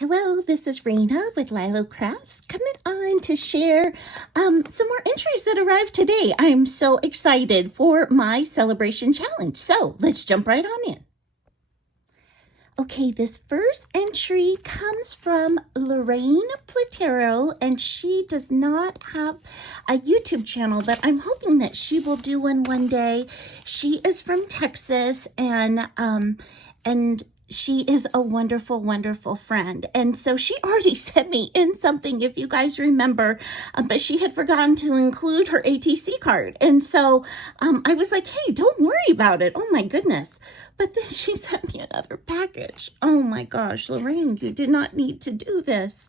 Hello, this is Raina with LYLO Crafts coming on to share some more entries that arrived today. I'm so excited for my celebration challenge. So let's jump right on in. Okay, this first entry comes from Lorraine Platero, and she does not have a YouTube channel, but I'm hoping that she will do one day. She is from Texas, and she is a wonderful, wonderful friend. And so she already sent me in something, if you guys remember, but she had forgotten to include her ATC card. And so I was like, hey, don't worry about it. Oh my goodness. But then she sent me another package. Oh my gosh, Lorraine, you did not need to do this.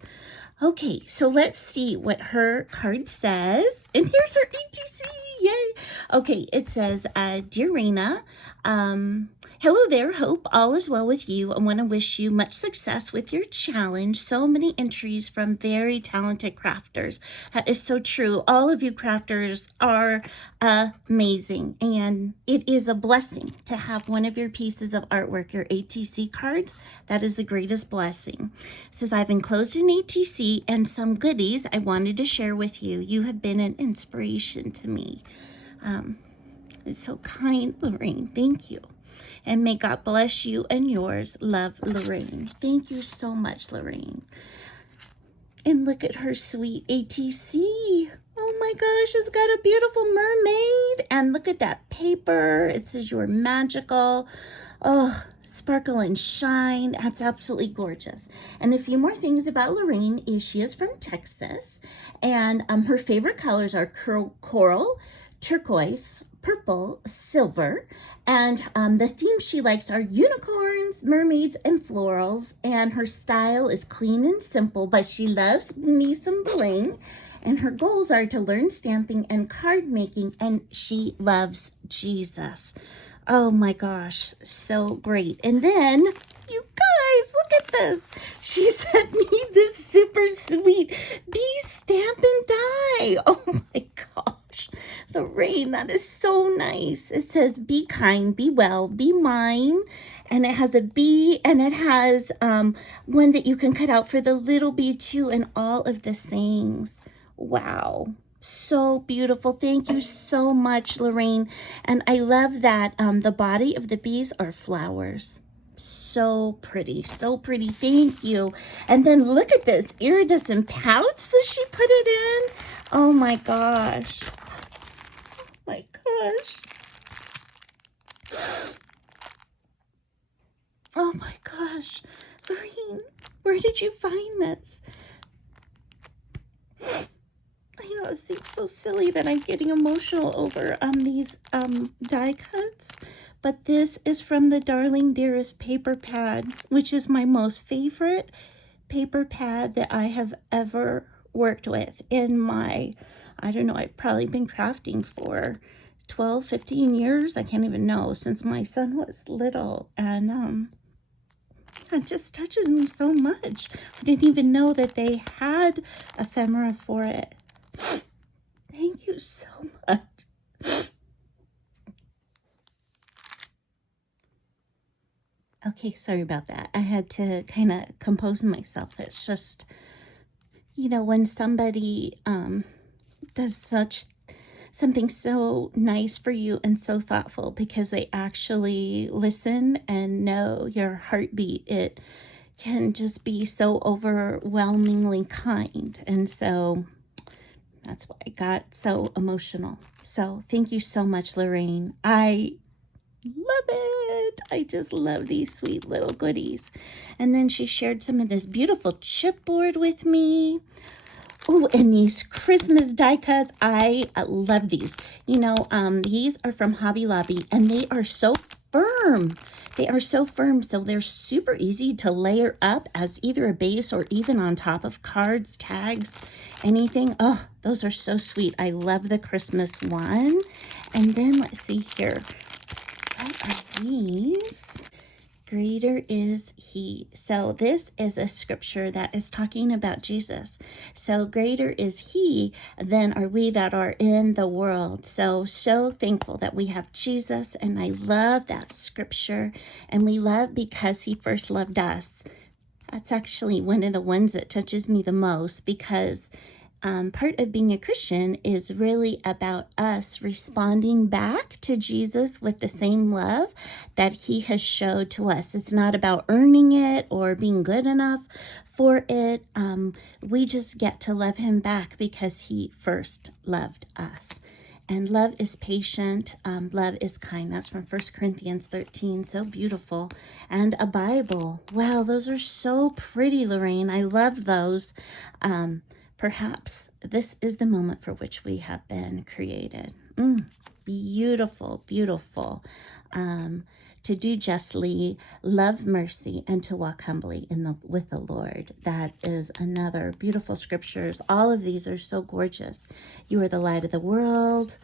Okay, so let's see what her card says. And here's her ATC, yay. Okay, it says, Dear Raina, hello there, hope all is well with you. I want to wish you much success with your challenge. So many entries from very talented crafters. That is so true. All of you crafters are amazing, and it is a blessing to have one of your pieces of artwork, your ATC cards. That is the greatest blessing. It says, I've enclosed an ATC and some goodies I wanted to share with you. You have been an inspiration to me. It's so kind, Lorraine. Thank you. And may God bless you and yours. Love, Lorraine. Thank you so much, Lorraine. And look at her sweet ATC. Oh my gosh, it's got a beautiful mermaid. And look at that paper. It says you're magical. Oh, sparkle and shine. That's absolutely gorgeous. And a few more things about Lorraine is she is from Texas. And her favorite colors are coral, turquoise, purple, silver, and the themes she likes are unicorns, mermaids, and florals. And her style is clean and simple, but she loves me some bling. And her goals are to learn stamping and card making, and she loves Jesus. Oh my gosh, so great. And then, you guys, look at this. She sent me this super sweet bee stamp and die. Oh my gosh. Lorraine, that is so nice. It says, be kind, be well, be mine. And it has a bee, and it has one that you can cut out for the little bee too, and all of the sayings. Wow. So beautiful. Thank you so much, Lorraine. And I love that the body of the bees are flowers. So pretty, so pretty. Thank you. And then look at this iridescent pouch that she put it in. Oh my gosh. Oh my gosh. Oh my gosh. Lorraine, where did you find this? I know it seems so silly that I'm getting emotional over these die cuts, but this is from the Darling Dearest paper pad, which is my most favorite paper pad that I have ever worked with in my, I don't know, I've probably been crafting for 12, 15 years. I can't even know, since my son was little. And it just touches me so much. I didn't even know that they had ephemera for it. Thank you so much. Okay, sorry about that. I had to kind of compose myself. It's just, you know, when somebody does something so nice for you and so thoughtful because they actually listen and know your heartbeat, it can just be so overwhelmingly kind. And so that's why I got so emotional. So thank you so much, Lorraine. I love it. I just love these sweet little goodies. And then she shared some of this beautiful chipboard with me. Oh, and these Christmas die cuts. I love these. You know, these are from Hobby Lobby, and they are so firm. They are so firm, so they're super easy to layer up as either a base or even on top of cards, tags, anything. Oh, those are so sweet. I love the Christmas one. And then let's see here. What are these? Greater is he. So this is a scripture that is talking about Jesus. So greater is he than are we that are in the world. So thankful that we have Jesus. And I love that scripture. And we love because he first loved us. That's actually one of the ones that touches me the most because part of being a Christian is really about us responding back to Jesus with the same love that he has showed to us. It's not about earning it or being good enough for it. We just get to love him back because he first loved us. And love is patient. Love is kind. That's from 1 Corinthians 13. So beautiful. And a Bible. Wow, those are so pretty, Lorraine. I love those. Perhaps this is the moment for which we have been created. Beautiful, beautiful. To do justly, love mercy, and to walk humbly with the Lord. That is another beautiful scriptures. All of these are so gorgeous. You are the light of the world.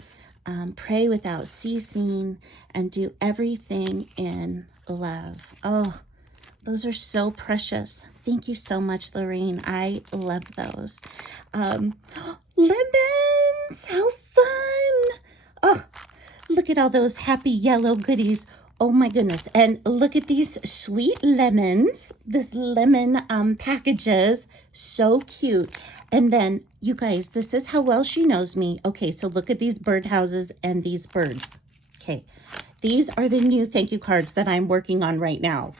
Pray without ceasing, and do everything in love. Oh, those are so precious. Thank you so much, Lorraine. I love those. Lemons! How fun! Oh, look at all those happy yellow goodies. Oh my goodness. And look at these sweet lemons. This lemon packages. So cute. And then, you guys, this is how well she knows me. Okay, so look at these birdhouses and these birds. Okay, these are the new thank you cards that I'm working on right now.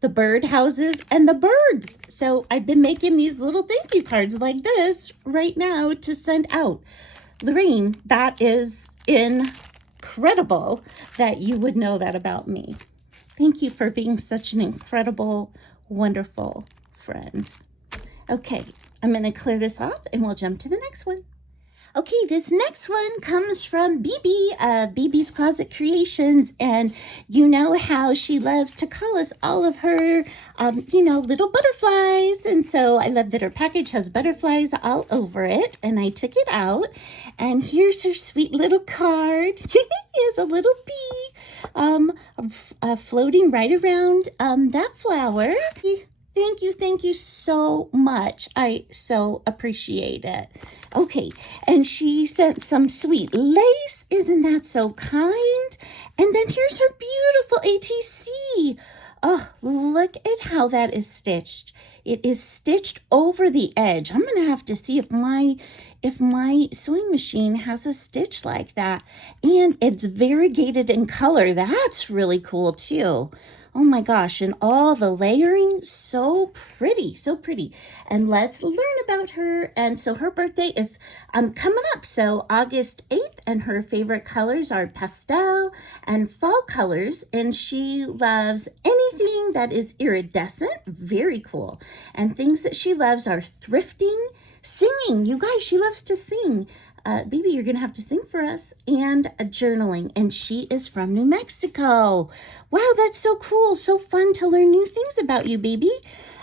The birdhouses and the birds. So I've been making these little thank you cards like this right now to send out. Lorraine, that is incredible that you would know that about me. Thank you for being such an incredible, wonderful friend. Okay, I'm going to clear this off and we'll jump to the next one. Okay, this next one comes from BB of BBs Closet Creations, and you know how she loves to call us all of her, little butterflies, and so I love that her package has butterflies all over it, and I took it out, and here's her sweet little card. Here's a little bee floating right around that flower. Thank you so much. I so appreciate it. Okay, and she sent some sweet lace. Isn't that so kind? And then here's her beautiful ATC. Oh, look at how that is stitched. It is stitched over the edge. I'm going to have to see if my sewing machine has a stitch like that. And it's variegated in color. That's really cool too. Oh my gosh, and all the layering, so pretty, so pretty. And let's learn about her. And so her birthday is coming up, so August 8th, and her favorite colors are pastel and fall colors, and she loves anything that is iridescent, very cool. And things that she loves are thrifting, singing. You guys, she loves to sing. Baby, you're going to have to sing for us, and journaling. And she is from New Mexico. Wow, that's so cool. So fun to learn new things about you, baby.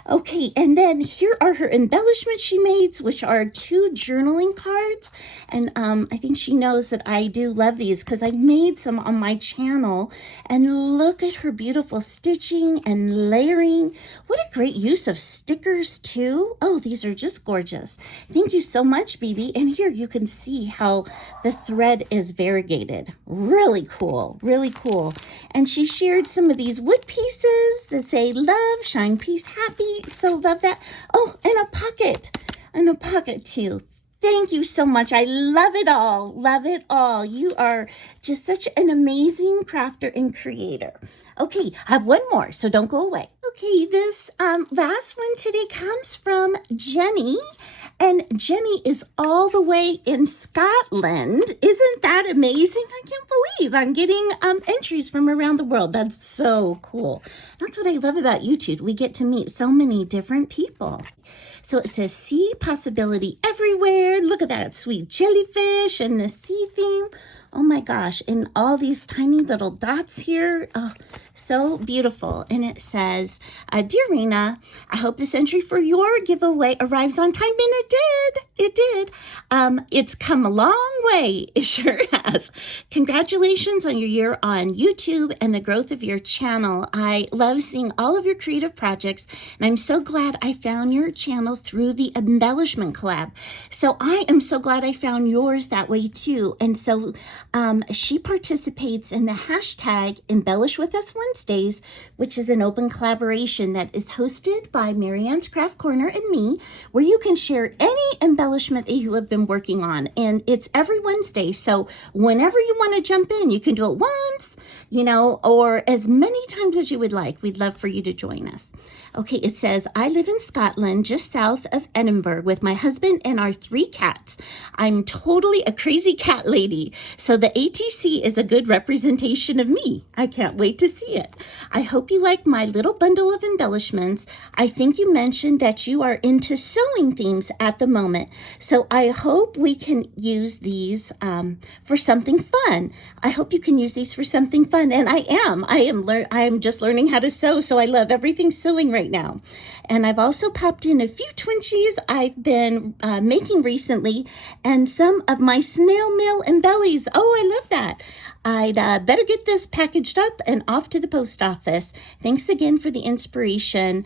Okay, and then here are her embellishments she made, which are 2 journaling cards. And I think she knows that I do love these because I made some on my channel. And look at her beautiful stitching and layering. What a great use of stickers too. Oh, these are just gorgeous. Thank you so much, BB. And here you can see how the thread is variegated. Really cool, really cool. And she shared some of these wood pieces that say love, shine, peace, happy. So love that. Oh, and a pocket too. Thank you so much. I love it all. Love it all. You are just such an amazing crafter and creator. Okay, I have one more, so don't go away. Okay, this last one today comes from Jenny. And Jenny is all the way in Scotland. Isn't that amazing? I can't believe I'm getting entries from around the world. That's so cool. That's what I love about YouTube. We get to meet so many different people. So it says, see possibility everywhere. Look at that sweet jellyfish and the sea theme. Oh my gosh, and all these tiny little dots here. Oh, so beautiful. And it says, Dear Rena, I hope this entry for your giveaway arrives on time. And it did. It did. It's come a long way. It sure has. Congratulations on your year on YouTube and the growth of your channel. I love seeing all of your creative projects. And I'm so glad I found your channel through the embellishment collab. So I am so glad I found yours that way too. And so she participates in the hashtag Embellish With Us One Wednesdays, which is an open collaboration that is hosted by Marianne's Craft Corner and me, where you can share any embellishment that you have been working on. And it's every Wednesday. So whenever you want to jump in, you can do it once, or as many times as you would like. We'd love for you to join us. Okay, it says, I live in Scotland, just south of Edinburgh, with my husband and our 3 cats. I'm totally a crazy cat lady, so the ATC is a good representation of me. I can't wait to see it. I hope you like my little bundle of embellishments. I think you mentioned that you are into sewing themes at the moment, so I hope we can use these for something fun. I hope you can use these for something fun, and I am just learning how to sew, so I love everything sewing right now. And I've also popped in a few twinchies I've been making recently, and some of my snail mail embellies. Oh, I love that. I'd better get this packaged up and off to the post office. Thanks again for the inspiration.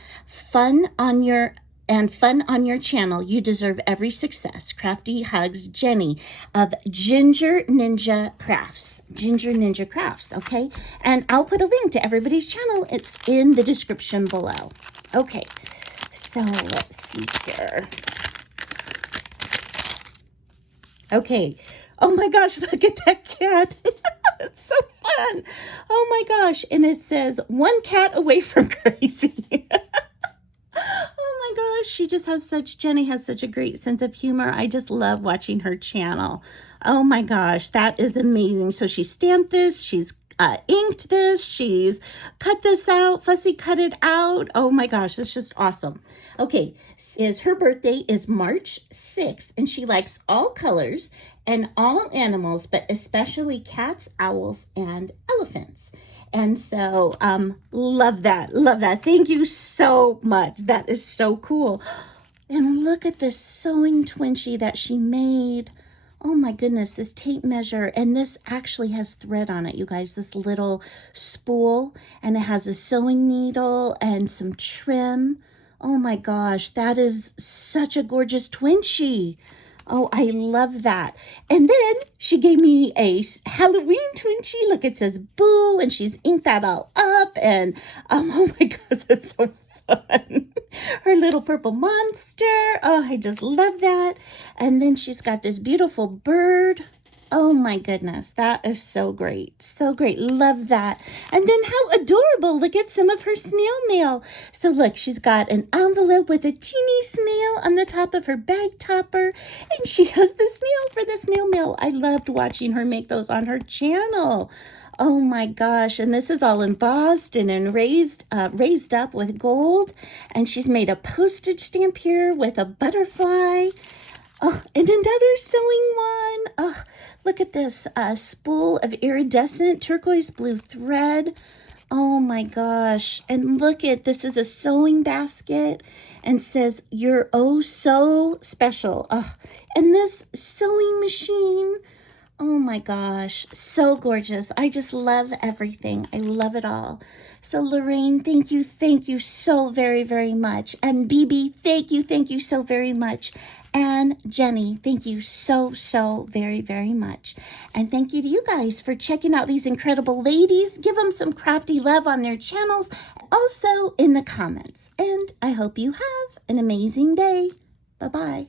Fun on your channel. You deserve every success. Crafty hugs, Jenny of Ginger Ninja Crafts. Ginger Ninja Crafts, okay? And I'll put a link to everybody's channel. It's in the description below. Okay, so let's see here. Okay. Oh my gosh, look at that cat. It's so fun. Oh my gosh. And it says, 1 cat away from crazy. Oh my gosh, Jenny has such a great sense of humor. I just love watching her channel. Oh my gosh, that is amazing. So she stamped this, she's inked this, she's cut this out, fussy cut it out. Oh my gosh, it's just awesome. Okay, her birthday is March 6th, and she likes all colors and all animals, but especially cats, owls, and elephants. And so, love that. Love that. Thank you so much. That is so cool. And look at this sewing twinchie that she made. Oh my goodness, this tape measure. And this actually has thread on it, you guys. This little spool. And it has a sewing needle and some trim. Oh my gosh, that is such a gorgeous twinchie. Oh, I love that. And then she gave me a Halloween twinchie. Look, it says boo, and she's inked that all up. And oh my gosh, that's so fun. Her little purple monster. Oh, I just love that. And then she's got this beautiful bird. Oh my goodness, that is so great. So great. Love that. And then how adorable. Look at some of her snail mail. So look, she's got an envelope with a teeny snail on the top of her bag topper. And she has the snail for the snail mail. I loved watching her make those on her channel. Oh my gosh. And this is all embossed and raised up with gold. And she's made a postage stamp here with a butterfly. Oh, and another sewing one. Oh, look at this spool of iridescent turquoise blue thread. Oh my gosh. And look at, this is a sewing basket and says, you're oh so special. Oh, and this sewing machine. Oh my gosh, so gorgeous. I just love everything. I love it all. So Lorraine, thank you so very, very much. And BB, thank you so very much. And Jenny, thank you so very, very much. And thank you to you guys for checking out these incredible ladies. Give them some crafty love on their channels, also in the comments. And I hope you have an amazing day. Bye-bye.